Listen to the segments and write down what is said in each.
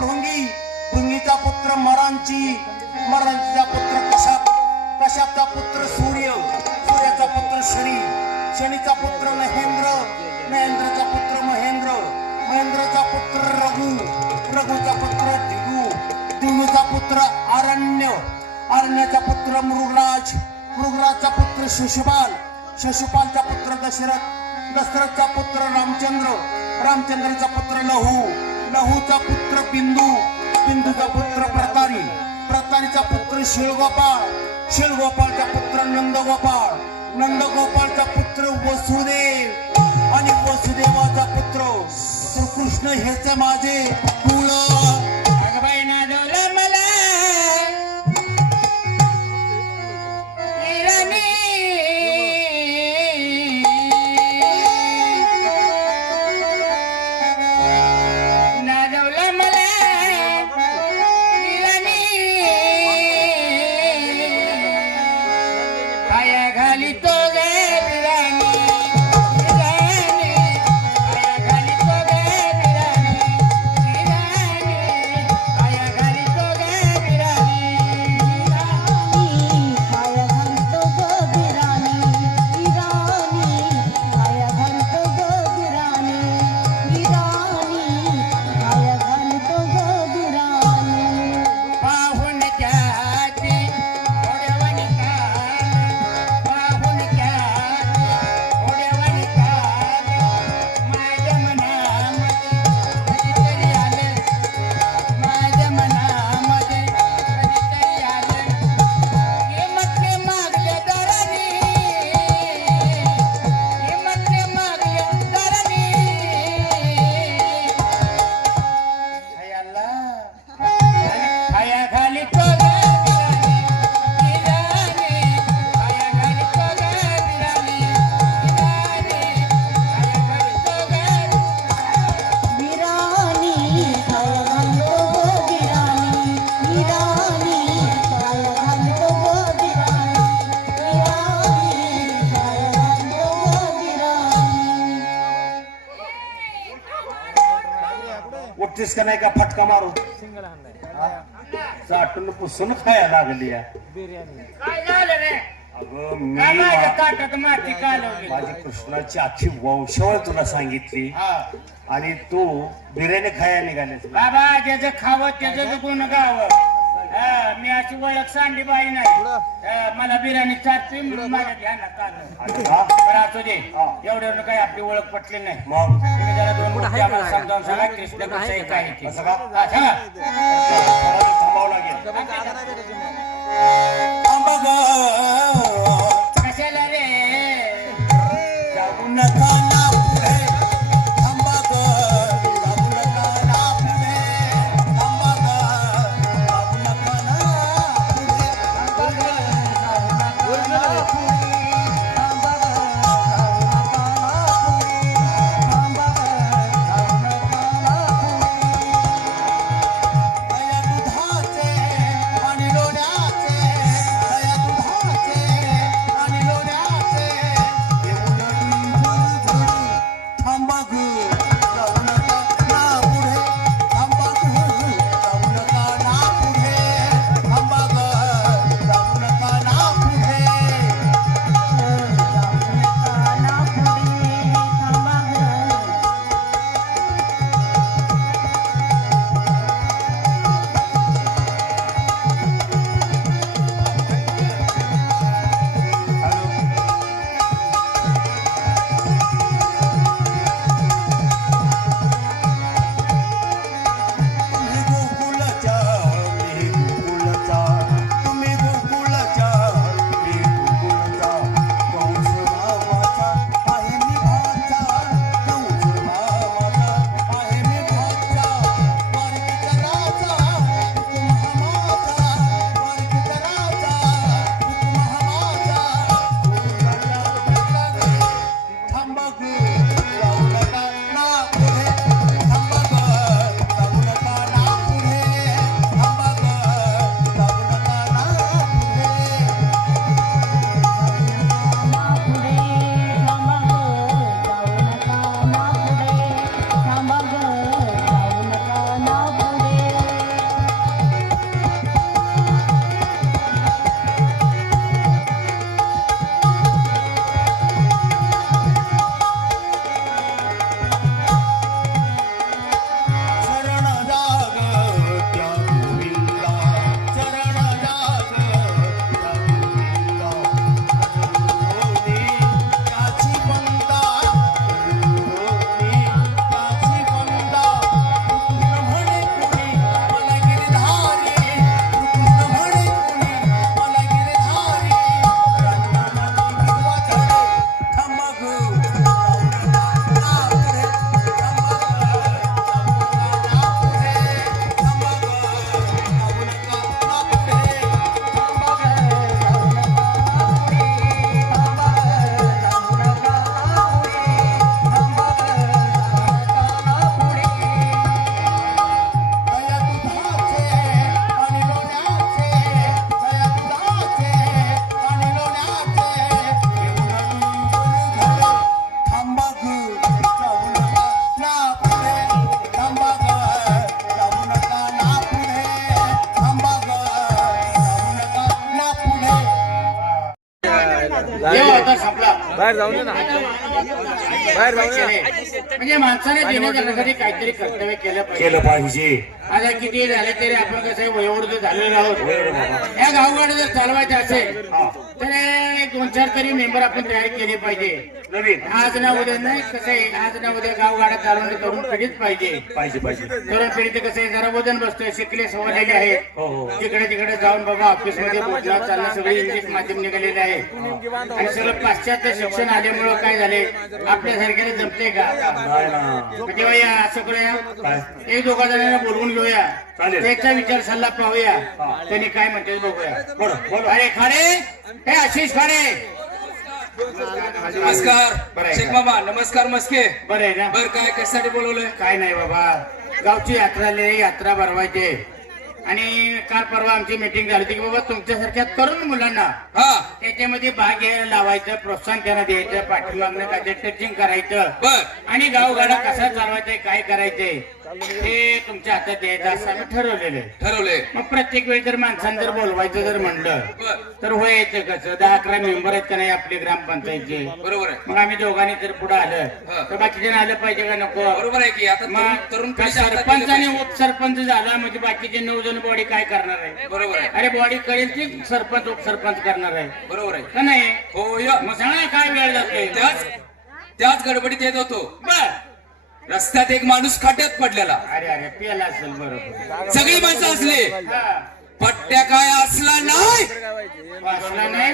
भृंगी, भृंगीचा पुत्र मरांची, मरांचा पुत्र कश्यप, कश्यपचा पुत्र सूर्य, सूर्याचा पुत्र शनी, शनीचा पुत्र महेंद्र, महेंद्रचा पुत्र महेंद्र, महेंद्रचा पुत्र रघु, रघुचा पुत्र दिगु, दिगुचा पुत्र आरण्य, आरण्याचा पुत्र मृगराज, मृगराजचा पुत्र शिशुपाल, शिशुपालचा पुत्र दशरथ, दशरथचा पुत्र रामचंद्र, रामचंद्रचा पुत्र लहू, लहूचा पुत्र बिंदू, बिंदूचा पुत्र प्रतारी, प्रतारीचा पुत्र शिळगोपाळ, शिळगोपाळचा पुत्र नंदगोपाळ, नंदगोपाळचा पुत्र वसुदेव आणि वसुदेवाचा पुत्र श्रीकृष्ण हेच माझे कुळ. उठतीस का नाही का फटका मारू चाटून पुसून खायला लागली. काय झालं रे? अगं मी माझ्या ताटात माती कालवली. माझी कृष्णाची आखी वंशावळ तुला सांगितली आणि तू बिर्याणी खायला निघालीस. बाबा ज्याचं खावं त्याचं गुण गावं. मी अशी ओळख सांडली बाई नाही. मला बिर्याणी चारते माझ्या ध्यानात आलं. असू दे एवढ्यावर काही आपली ओळख पटली नाही. मग तुम्ही जरा दोन गोष्टी आम्हाला समजावून सांगा. कृष्ण कसं आहे काय ते. असं का? अच्छा. थांबावं लागेल. कशाला रे? जाऊ नका ना पुढे, थांबा गं. जाऊ नका ना पुढे, थांबा गं. जाऊ नका ना पुढे, थांबा गं. या दुधाचे आणि लोण्याचे जेव्हा होता संपला बाहेर जाऊन दे ना. बाहेर जाऊन दे ना. म्हणजे माणसाने देण्यासाठी काहीतरी कर्तव्य केलं पाहिजे. केलं पाहिजे. आता किती झाले तरी आपण कसं वयोवृद्ध झालेलो आहोत. या गावगाडा जर चालवायचे असेल तर एक 2-4 तरी मेंबर आपण तयार केले पाहिजे. नवीन आज ना उद्या नाही कसं आहे, आज ना उद्या गावगाडा चालवणे तरुण पिढीच पाहिजे. पाहिजे पाहिजे. तरुण पिढी कसं आहे, जरा वजन बसतोय, शिकले सवरलेले आहेत. हो हो. तिकडे तिकडे जाऊन बघा ऑफिस मध्ये बोलणं चालणं सगळे इंग्लिश माध्यम निघालेले आहे आणि सगळं पाश्चात्य शिक्षण आल्यामुळं काय झाले, आपल्यासारख्याला जमते का? नाही ना. तेव्हा या असं करूया, काय? एक 2 जणांना बोलवून घेऊया, चालेल. त्याचा विचार सल्ला पाहूया, त्यांनी काय म्हणते बघूया. बोलो बोलो. अरे खाडे, हे आशिष खाडे, नमस्कार बरं आहे शेख का? मामा. नमस्कार मस्के. बरं आहे ना? बर काय कशासाठी बोलवलंय? काय नाही बाबा, गावची यात्रा भरवायची आणि काल परवा आमची मीटिंग झाली होती की बाबा तुमच्यासारख्या तरुण मुलांना हा त्याच्यामध्ये भाग घ्यायला लावायचं, प्रोत्साहन त्यांना द्यायचं, पाठीमागणं काय टचिंग करायचं बर आणि गावगाडा कसा चालवायचा, काय करायचंय ते तुमच्या हातात द्यायचं असं आम्ही ठरवलेलं आहे. ठरवले. मग प्रत्येक वेळी जर माणसानं जर बोलवायचं जर म्हणलं बर तर व्हायचं कसं, 10-11 मेंबर आहेत का नाही आपले ग्रामपंचायतचे. बरोबर आहे. मग आम्ही दोघांनी जर पुढे आलं हा. तर बाकीचे आलं पाहिजे का नको? बरोबर आहे की आता मग तरुण का पिढीच्या हातात सरपंच दिलं आणि पाहिजे. उपसरपंच झाला म्हणजे बाकीचे 9 जण बॉडी काय करणार आहे? बरोबर आहे. अरे बॉडी करेल ती सरपंच उपसरपंच करणार आहे बरोबर आहे. का नाही? हो या. मग सांगा काय वेळ जातोय? त्याच गडबडीत येत होतो. बर. रस्त्यात एक माणूस खड्ड्यात पडलेला. अरे अरे पेला असेल बरोबर. सगळी माणसं असली, हा. पट्ट्या काय असला नाही. असला नाही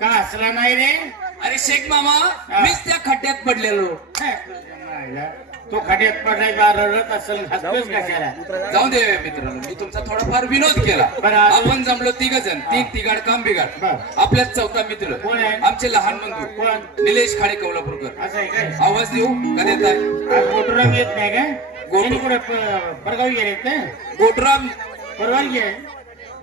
का? असला नाही रे. अरे शेख मामा मीच त्या खड्ड्यात पडलेलो. तो खड्यात पडलाय बा, रडत असेल, हसतोस कशाला? जाऊ दे मित्रांनो, मी तुमचा थोडाफार विनोद केला. बरं, अजून? आपण जमलो 3 जण, 3 तिगाड काम बिगाड. बरं. आपल्यात 4था मित्र कोण आहे? आमचे लहान बंधू कोण? निलेश खाडे कोल्हापूरकर. असं आहे काय? आवाज देऊ का देताय? आज मोटरला येत नाही का? गोटू. त्यांनी कुठे परगावी गेलेत ना? गोटराम. परवानगी आहे.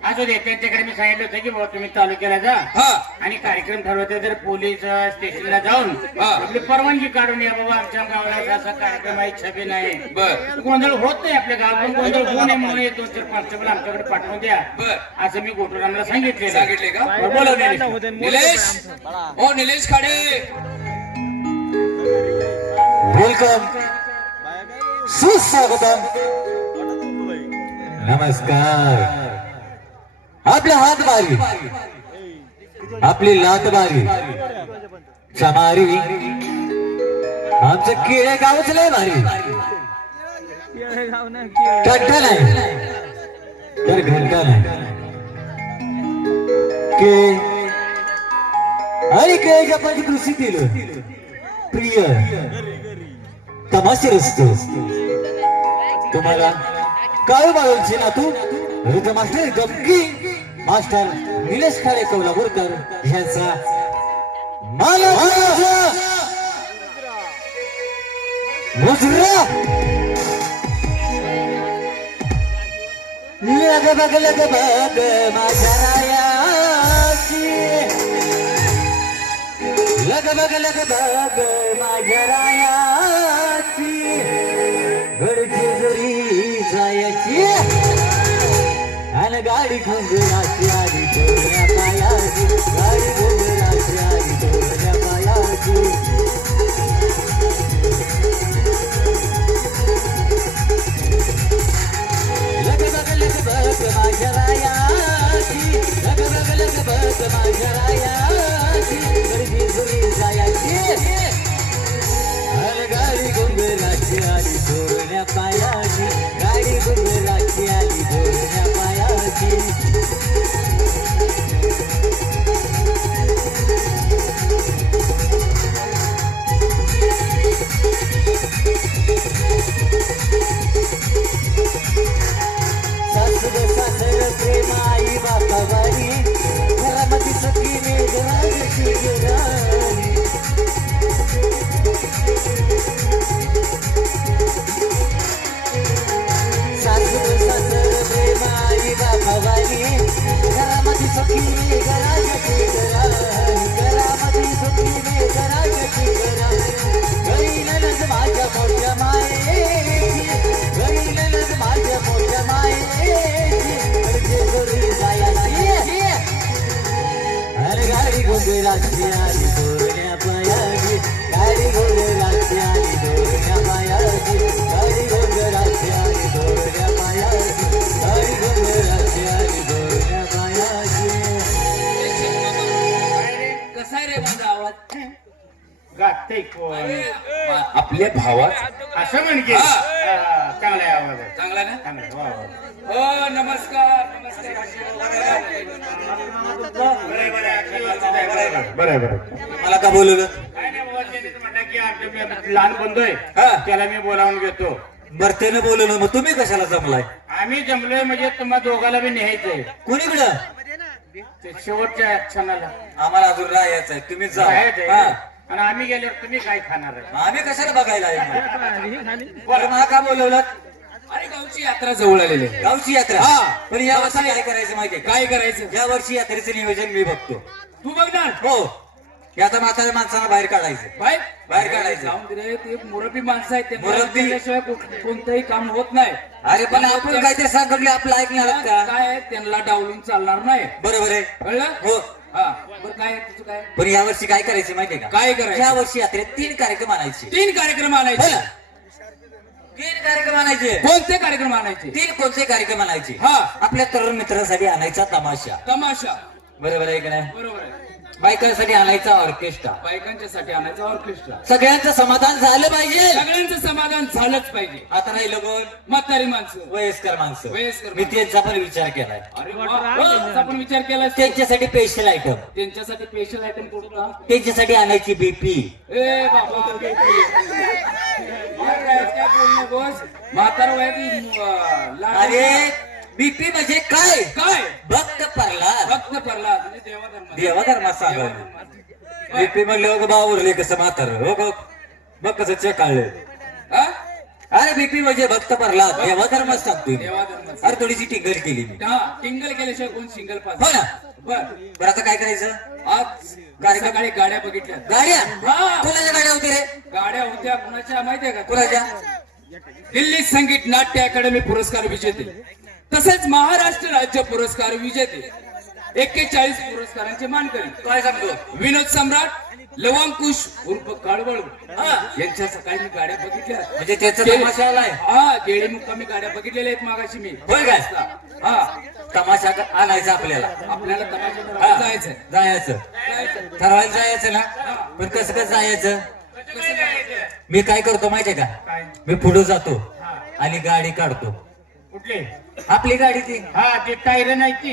असू दे, त्यांच्याकडे मी सांगितलं होतं की बाबा तुम्ही तालुक्याला जा हा आणि कार्यक्रम ठरवते तर पोलीस स्टेशनला जाऊन हा. आपली परवानगी काढून या बाबा, आमच्या गावाला असा कार्यक्रम आहे, छबी नाही. बर गोंधळ होत नाही आपल्या गावात, पण गोंधळ होऊ नये म्हणून 2-4 कॉन्स्टेबल आमच्याकडे पाठवून द्या बर असं मी गोटुरामला सांगितले. सांगितले का? बोलवले. निलेश. ओ निलेश खाडे. वेलकम, सुस्वागतम, नमस्कार. आपल्या हात मारी, आपली लात मारी, चमारी, आमचं केळे गावच लय भारी. घंटा नाही तर घंटा नाही के आणि केळच्या पंचकृषीतील प्रिय तमाशे रचतो तुम्हाला काय बाळूची ना तू मास्टर गमकी मास्टर निलेश खाडे कोल्हापूरकर ह्यांचा मला मुजरा लग बग माझ्या रायाची, लग बग माझ्या रायाची, घरची जरी जायची आणि गाडी घुंगराची आली तोरण्या पायाची, गाडी घुंगराची आली तोरण्या पायाची. माझ्या रायाची, लग बग माझ्या रायाची, गर्दी झुरी जायाची आणि गाडी घुंगराची आली तोरण्या पायाची, गाडी घुंगराची आली तोरण्या पायाची. सासर प्रेम आई बापावारी, घरामध्ये सखी मेघराजी गेली. सासर घुंगराची आली धोरण्या पायाची गाडी घुंगराची आली धोरण्या पायाची गाडी घुंगराची आली धोरण्या पायाची गाडी घुंगराची आली धोरण्या पायाची. कसा आहे रे माझा आवाज? गाते कोण आपल्या भावात असं म्हणजे हा. चांगला आहे आवाज आहे. चांगला ना? चांगला आहे. वा, वा. हो नमस्कार नमस्कार. बरं बरं मला का बोलवलं? काय नाही बाबा, त्यांनी म्हटलं की आमच्या लहान बंधू आहे हा. त्याला मी बोलावून घेतो. बरतेनं बोलवलं मग तुम्ही कशाला जमलाय? आम्ही जमलोय म्हणजे तुम्हा दोघाला बी न्यायचंय कुणीकडं? ते शेवटच्या क्षणाला आम्हाला अजून राहायचं आहे, तुम्ही जा. जायचंय. हा. आणि आम्ही गेल्यावर तुम्ही काय खाणार आहे? आम्ही कशाला बघायला आहे? बरं मला का बोलवलं? अरे गावची यात्रा जवळ आलेली आहे. गावची यात्रा. हा. पण या वर्षी काय करायचं माहितीये का? काय करायचं? या वर्षी यात्रेचं नियोजन मी बघतो. तू बघणार हो. आता म्हाताऱ्या माणसाला बाहेर काढायचं. बाहेर बाहेर काढायचं. जाऊन दे रे, ते मुरब्बी माणसं आहेत ते मुरब्बी. केल्याशिवाय कोणतंही काम होत नाही. अरे पण आपण काहीतरी सांगितलं आपलं ऐकणार आहात का? काय आहे, त्यांना डावलून चालणार नाही. बरोबर आहे. कळलं? हो. हा बरं काय आहे तुझं काय? पण या वर्षी काय करायचं माहितीये का? काय करायचं? या वर्षी यात्रेत 3 कार्यक्रम आणायचे. 3 कार्यक्रम हो आणायचे. ना? 3 कार्यक्रम आणायचे. कोणते कार्यक्रम आणायचे? 3 कोणते कार्यक्रम आणायचे? हा. आपल्या तरुण मित्रांसाठी आणायचा तमाशा. तमाशा. बरोबर आहे का नाही? बरोबर आहे. बायकांसाठी आणायचा ऑर्केस्ट्रा. बायकांच्यासाठी आणायचा ऑर्केस्ट्रा. सगळ्यांचं समाधान झालं पाहिजे. सगळ्यांचं समाधान झालंच पाहिजे. आता राहिलं कोण? म्हातारी माणसं, वयस्कर माणसं. वयस्कर मी त्यांचा पण विचार केलाय. अरे वा, हो, असा पण विचार केला. त्यांच्यासाठी स्पेशल आयटम. त्यांच्यासाठी स्पेशल आयटम कुठला? त्यांच्यासाठी आणायची बीपी. ए बाबा काय बोलू नकोस. म्हातारा वयात अरे बीपी म्हणजे काय? काय भक्त प्रल्हाद. भक्त प्रल्हाद म्हणजे देवाधर्म. देवाधर्मात सांगा. बीपी म्हणले हो बा उरले कसं म्हातार. हो बघ बघ कसं चेक काढलं. हा? अरे बीपी म्हणजे भक्त प्रल्हाद देवाधर्मात सांगतोय. देवाधर्म. अरे थोडीशी टिंगल केली मी. हा टिंगल केल्याशिवाय कोण सिंगल पास? हो ना. बर बरं आता काय करायचं? आज सकाळी गाड्या बघितल्या. गाड्या. हा. कोणाच्या गाड्या होती रे? गाड्या होत्या कुणाच्या माहितीये का? कोणाच्या? दिल्ली संगीत नाट्य अकादमी पुरस्कार विजेते तसेच महाराष्ट्र राज्य पुरस्कार विजेते 41 पुरस्कारांचे मानकरी. काय सांगतो? विनोद सम्राट लवंकुश उर्फ काळवळ यांच्या सकाळी मी गाड्या बघितल्या. म्हणजे त्याचा तमाशा आलाय. हा केळी मुक्कामी गाड्या बघितलेल्या आहेत मागाशी मी. होय काय? हा तमाशा आणायचा आपल्याला. आपल्याला तमाशा हा. बघायला जायचंय. जायचं. जायचं. ठरवायला जायचं ना. पण कसं कसं जायचं? कसं जायचं? मी काय करतो माहितीये का? काय? मी पुढे जातो आणि गाडी काढतो. कुठले? आपली गाडी ती. हा ते टायर नाही ती.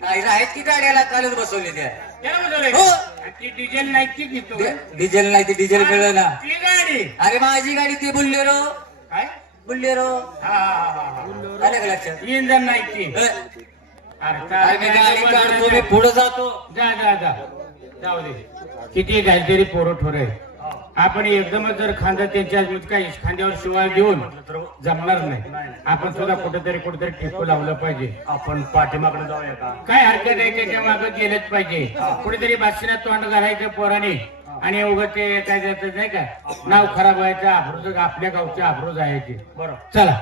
टायर आहेत की गाड्याला कालच बसवली त्या. त्याला बसवलंय. हो. आणि ती डिझेल नाही ती घेतो. डिझेल नाही ती डिझेल मिळलं ना. ती गाडी अरे माझी गाडी ती बुल्लेरो. काय? बुल्लेरो. हा हा हा आलं का लक्षात? इंजन नाही ती. अरे मी गाडी काढतो मी पुढे जातो. जा जा जा जाऊ दे. किती झाली तरी पोरं ठोर आपण एकदमच जर खांदा त्यांच्या काही खांद्यावर शिवाय देऊन जमणार नाही. आपण सुद्धा कुठेतरी टिकू लावलं पाहिजे. आपण पाठीमाकडे जाऊया का? काय हरकत आहे त्याच्या मागे गेलंच पाहिजे. कुठेतरी बादशाला तोंड घालायचं पोराने आणि उगाच ते काय जात नाही का नाव खराब व्हायचं. अफरोज आपल्या गावचे अफरोज आहे ते. बरं चला